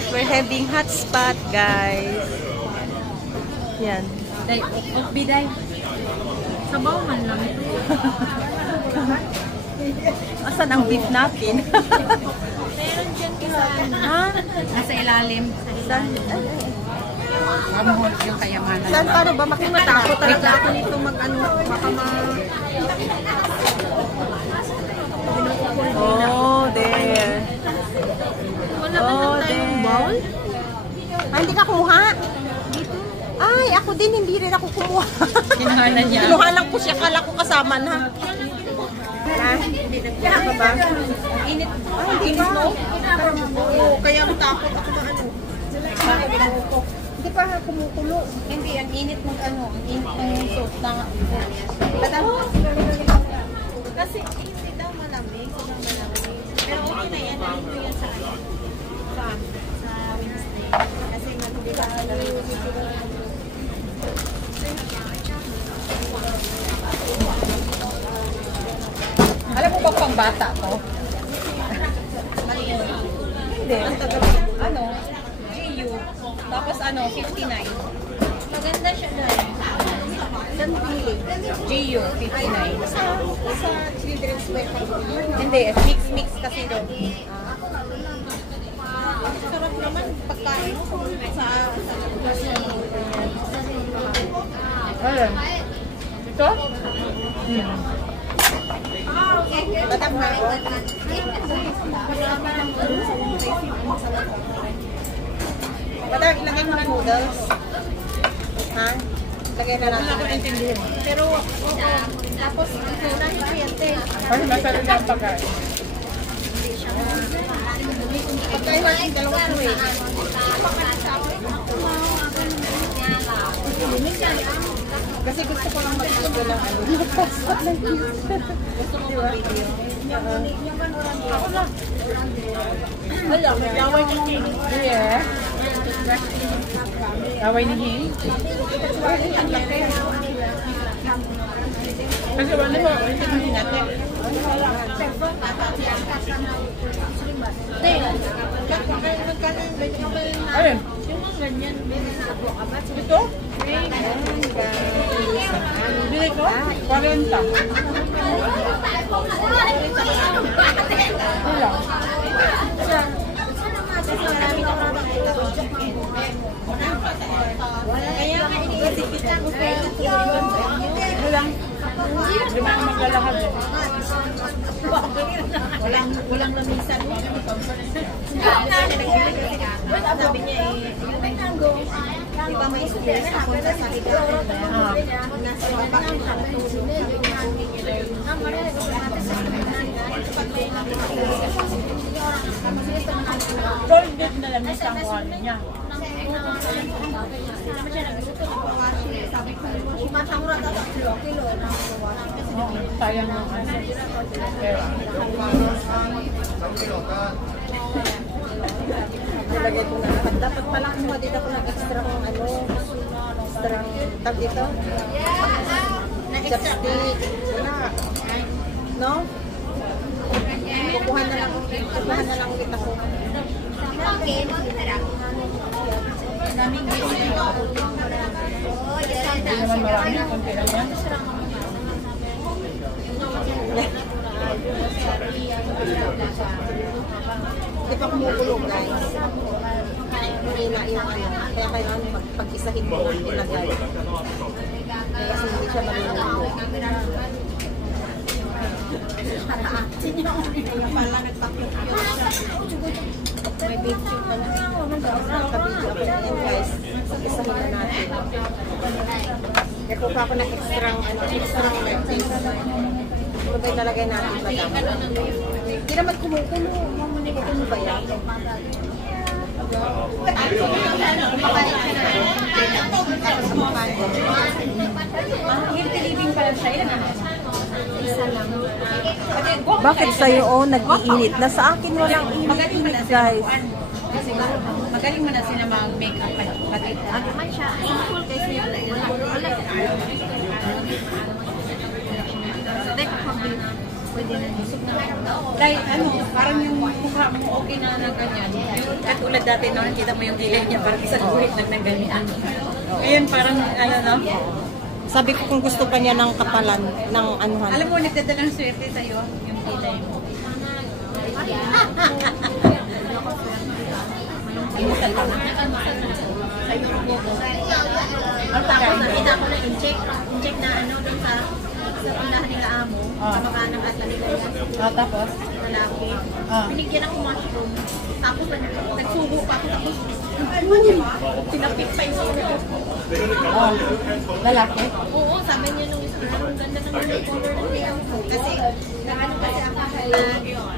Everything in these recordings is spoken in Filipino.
spot. We're having hot spot, guys. Yan. Day, biday. Sabaw man lang. Asan ang beef natin? Meron dyan kisan. Ha? Nasa ilalim. Saan? Mamuhol yung kayamanan. Saan? Paano ba makikita? Matakot talaga ako nito mag-ano. Baka Oh, there. Wala ba lang tayong bowl? Ah, hindi ka kumuha? Ay, ako din, hindi rin ako kumuha. Kinuhanan niya. Kinuhanan ko siya, kala ko kasama na. Ha? Kaya ka ba? Init. Ah, hindi ba? Oo, kaya matakot ako na ano. Hindi pa kumukulo. Hindi, ang init ng ano, ang init ng soup na kasi hindi daw malamig, sobrang malamig. Pero okay na yan, nalito yan sa Wednesday. Kasi hindi ba alam mo ba pang bata to? Hindi. Ano? GU. Tapos ano, 59. Maganda siya doon. Saan pili? GU, 59. Sa children's wear. Hindi, mix kasi doon. Sarap naman pagkain sa alam. Ito? Batak na ako. Batak, ilagay mo na noodles. Ha? Lagay na natin. Wala ko naintindihan. Pero, tapos, ito na yung kayante. Kasi masarap na ang pagkain. Pagkain natin, dalawa ko eh. Kasi gusto ko lang mag-video lang ano. Gusto ko mag-video. Ako na. Wala, may away ni Hing. Yeah. Away ni Hing? Ang laki. Kasi wala mo, hindi natin. Ayun. Ganyan, Ito? Bili ko? 40. Wala. kaya nga iniisip kita ko Wala. Di ba ang maglalakad eh? walang lamisan. Sabi niya di ba may stress ako sa sakit ako nasa baba Solid na lamis ang ano niya. Sayang ng ano. Nilagay ko na. Dapat pala kumuha dito ako ng extra kong ano. Extra tag dito. Chopstick. Wala. No? Kukuha na lang ulit ako. Hindi naman marami. Kunti lang yan. Hindi pa kumukulong, guys. Mahina yung ano. Kaya kailangan pag-isahin mo ilagay. Kasi hindi siya malulunod. Kaya pala nagtaklop yun siya. May video pa na. Nakabidyo ako na yan, guys. Pag-isahin na natin. Kaya kuha ko ng extra lettuce. Lagay nalagay natin madam. Hindi naman kumukulo. Kumukulo ba yan? healthy living pala siya. Ilan naman? Isa lang. Bakit sa'yo nag-iinit? Na sa akin walang init, guys. Kasi magaling mo na sila mag-make-up. Ano man siya? Simple kasi wala. Pwede na busog na. Dahil ano, parang yung mukha mo okay na ng ganyan. Yung katulad dati no, nakita mo yung kilay niya parang isang guhit ng ganyan. Ngayon parang ano no. Sabi ko kung gusto pa niya ng kapalan, ng anuhan. Alam mo, nagdadalang swerte sa'yo yung kilay mo. Tapos nakita ko na in-check na ano doon sa unahan nila amo, sa makanang at naligayan. Tapos? Lalaki. Ah. Binigyan ako mushroom. Tapos nagsubo pa ako. Tapos tinapik pa yung subo. Lalaki? Oo, sabi niya nung isang araw, ang ganda naman yung color ng hair ko. Kasi, ano kasi ako,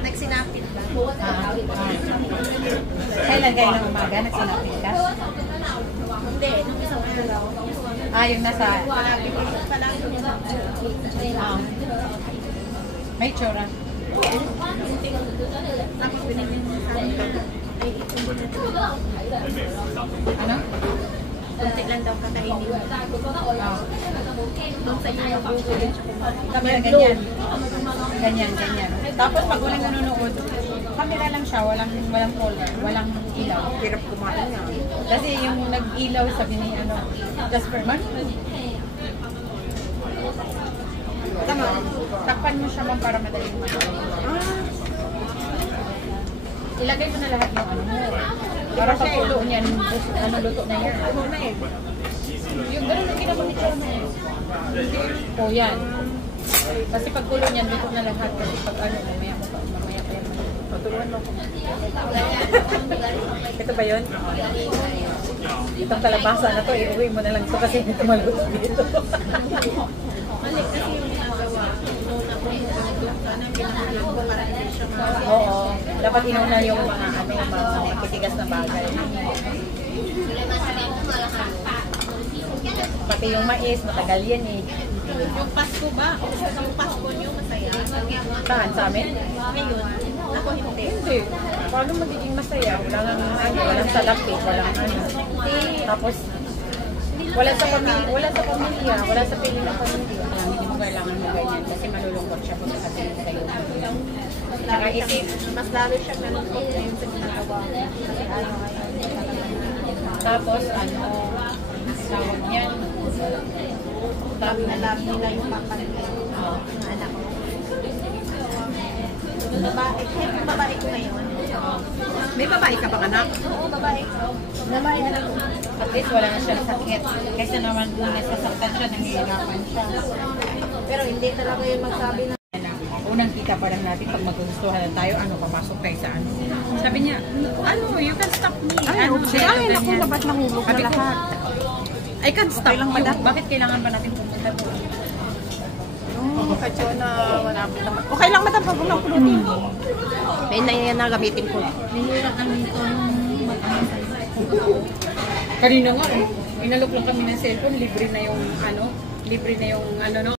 nagsinapit ba? Kailan kayo ng umaga? Nagsinapit ka? Hindi, nung isang araw. Yung nasa... Pala May tsura. tapos binigyan niya sa amin. Ay, Ano? kunti lang daw kakainin. Doon sa inyo, buko. Kami na ganyan. Ganyan. Tapos pag walang nanonood, kamera lang siya, walang color, walang ilaw. Hirap kumain na. Kasi yung nag-ilaw sabi ni Jasper man. Tama, takpan mo siya man para madaling makain. Ilagay mo na lahat ng ano mo. Para pag ulo niyan, luto na yan. Yung gano'n ang ginawa ni Chona eh. O yan. Kasi pag ulo niyan, luto na lahat. Kasi pag mamaya pa yan. Patulungan mo ako. Ito ba yun? Itong kalabasa na to, iuwi mo na lang ito kasi hindi ito maluto dito. Mali kasi yung ginagawa. Noon ako yung sana pinakalan ko para hindi siya Oo. Dapat inuna yung mga mga matitigas na bagay. Pati yung mais, matagal yan eh. Yung Pasko ba? Yung Pasko niyo masaya? Saan? Sa amin? Ngayon, ako hindi. Hindi. Paano magiging masaya? Walang salapit, walang ano. Tapos, wala sa pamilya, wala sa piling ng pamilya. Hindi mo kailangan mo ganyan kasi malulungkot siya kung sasabihin sa'yo. Tsaka isip, Mas lalo siyang nalungkot ngayon sa ginagawa. Kasi ano tapos tawag niyan. love nila yung papalit ng anak ko. Babae. Yung babae ko ngayon. May babae ka bang anak? Oo, babae ko. Babae na lang. At least wala na siyang sakit. Kasi naman kung nasasaktan siya, nangihirapan siya. Pero hindi talaga yung magsabi na Unang kita pa lang natin pag magugustuhan na tayo, papasok tayo sa ano. Sabi niya, you can stop me. Ay, okay. Ay, naku, dapat nahulog na lahat. I can stop lang, you. madam. Bakit kailangan ba natin pumunta doon? Kadyo na malapit naman. Okay lang madam, pag unang pulutin. May nagamitin ko. nahirap namin ito Kanina nga, inalok lang kami ng cellphone, libre na yung no?